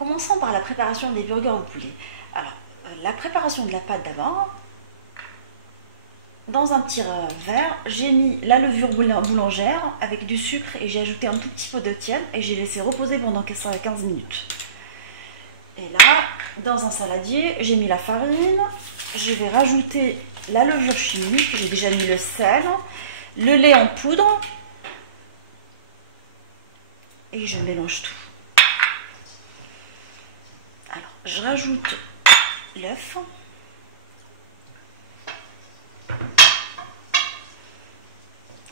Commençons par la préparation des burgers au poulet. Alors, la préparation de la pâte d'abord. Dans un petit verre, j'ai mis la levure boulangère avec du sucre et j'ai ajouté un tout petit peu de tiède et j'ai laissé reposer pendant 15 minutes. Et là, dans un saladier, j'ai mis la farine. Je vais rajouter la levure chimique, j'ai déjà mis le sel, le lait en poudre et je mélange tout. Alors, je rajoute l'œuf.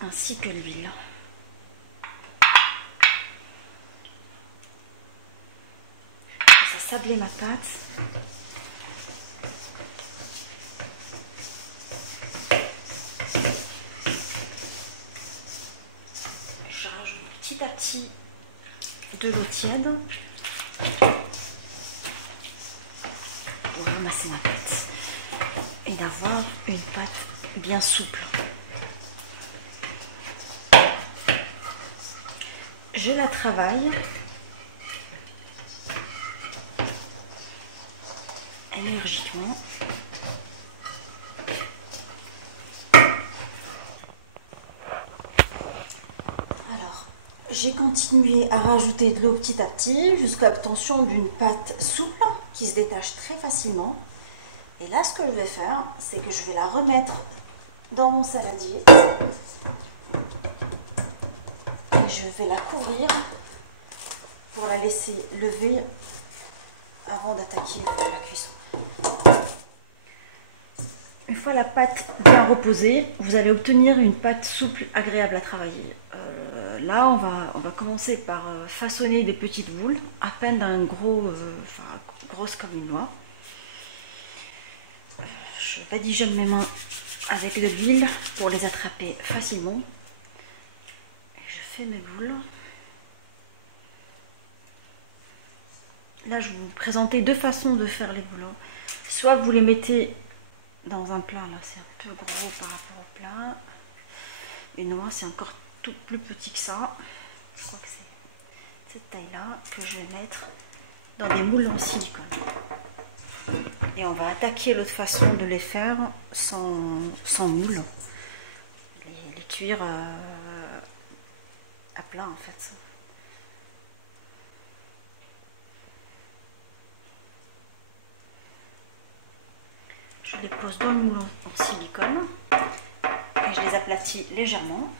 Ainsi que l'huile. Je vais sabler ma pâte. Je rajoute petit à petit de l'eau tiède pour ramasser ma pâte et d'avoir une pâte bien souple. Je la travaille énergiquement. Alors, j'ai continué à rajouter de l'eau petit à petit jusqu'à l'obtention d'une pâte souple qui se détache très facilement. Et là, ce que je vais faire, c'est que je vais la remettre dans mon saladier. Je vais la couvrir pour la laisser lever avant d'attaquer la cuisson. Une fois la pâte bien reposée, vous allez obtenir une pâte souple, agréable à travailler. Là, on va commencer par façonner des petites boules, à peine d'un grosse comme une noix. Je badigeonne mes mains avec de l'huile pour les attraper facilement. Mes boules. Là, je vais vous présenter deux façons de faire les boules. Soit vous les mettez dans un plat, là c'est un peu gros par rapport au plat. Une noix, c'est encore tout plus petit que ça. Je crois que c'est cette taille-là que je vais mettre dans des moules en silicone. Et on va attaquer l'autre façon de les faire sans moule. Les cuire à plat en fait. Je les pose dans le moule en silicone et je les aplatis légèrement.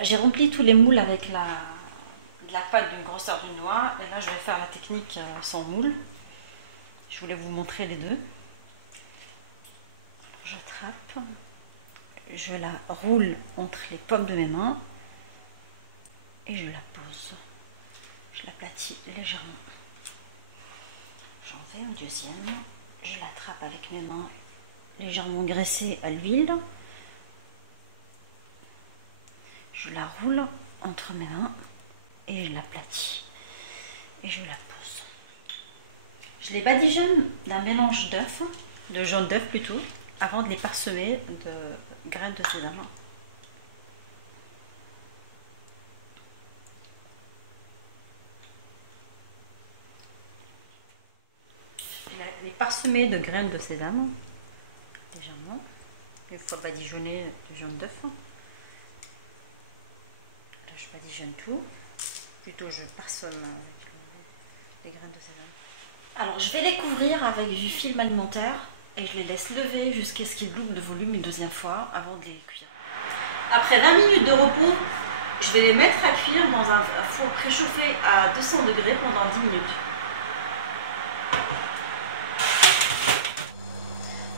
J'ai rempli tous les moules avec de la pâte d'une grosseur d'une noix et là je vais faire la technique sans moule. Je voulais vous montrer les deux. Je trappe. Je la roule entre les paumes de mes mains et je la pose. Je l'aplatis légèrement. J'en fais une deuxième. Je l'attrape avec mes mains légèrement graissées à l'huile. Je la roule entre mes mains et je l'aplatis. Et je la pose. Je les badigeonne d'un mélange d'œufs, de jaune d'œuf plutôt, avant de les parsemer de graines de sésame. Je les parsemer de graines de sésame, légèrement, une fois badigeonné de jaune d'œuf. Là, je badigeonne tout, plutôt je parsème avec les graines de sésame. Alors, je vais les couvrir avec du film alimentaire. Et je les laisse lever jusqu'à ce qu'ils doublent de volume une deuxième fois avant de les cuire. Après 20 minutes de repos, je vais les mettre à cuire dans un four préchauffé à 200 degrés pendant 10 minutes.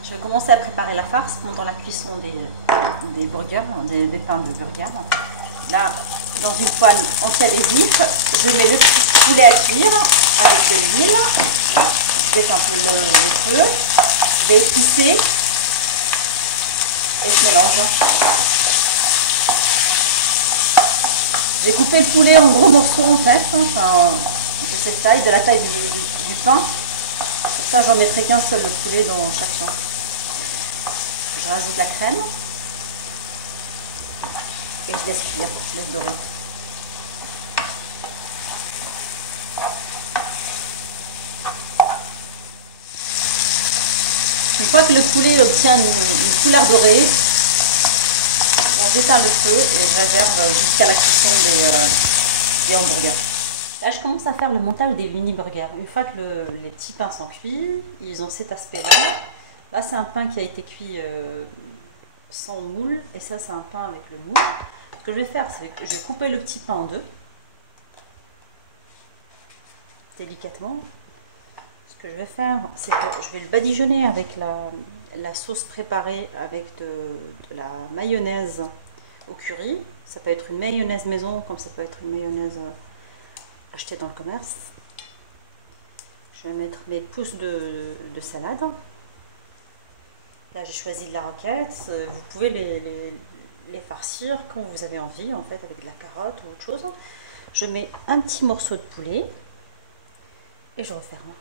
Je vais commencer à préparer la farce pendant la cuisson des burgers, des pains de burgers. Là, dans une poêle anti-adhésif, je mets le poulet à cuire avec de l'huile. Je baisse un peu le feu. Je vais épicer et je mélange. J'ai coupé le poulet en gros morceaux en fait, enfin, de cette taille, de la taille du pain. Comme ça, j'en mettrai qu'un seul le poulet dans chaque champ. Je rajoute la crème et je laisse cuire, je laisse dorer. fois que le poulet obtient une couleur dorée, on éteint le feu et je réserve jusqu'à la cuisson des hamburgers. Là, je commence à faire le montage des mini burgers. Une fois que les petits pains sont cuits, ils ont cet aspect-là. Là, c'est un pain qui a été cuit sans moule, et ça, c'est un pain avec le moule. Ce que je vais faire, c'est que je vais couper le petit pain en deux, délicatement. Ce que je vais faire, c'est que je vais le badigeonner avec la sauce préparée avec de la mayonnaise au curry. Ça peut être une mayonnaise maison, comme ça peut être une mayonnaise achetée dans le commerce. Je vais mettre mes pousses de salade. Là, j'ai choisi de la roquette. Vous pouvez les farcir quand vous avez envie, en fait, avec de la carotte ou autre chose. Je mets un petit morceau de poulet et je referme.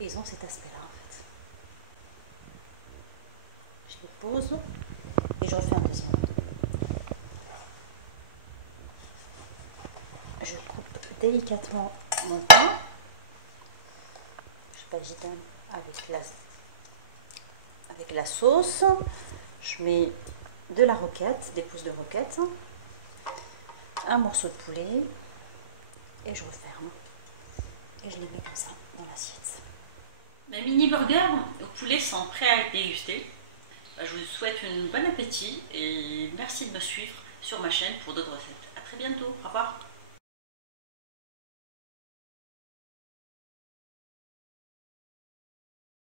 Et ils ont cet aspect-là, en fait. Je les pose et je refais un deuxième. Je coupe délicatement mon pain. Je badigeonne avec la sauce. Je mets de la roquette, des pousses de roquette, un morceau de poulet et je referme. Et je les mets comme ça dans l'assiette. Mes mini burgers au poulet sont prêts à être dégustés. Je vous souhaite un bon appétit et merci de me suivre sur ma chaîne pour d'autres recettes. A très bientôt, au revoir.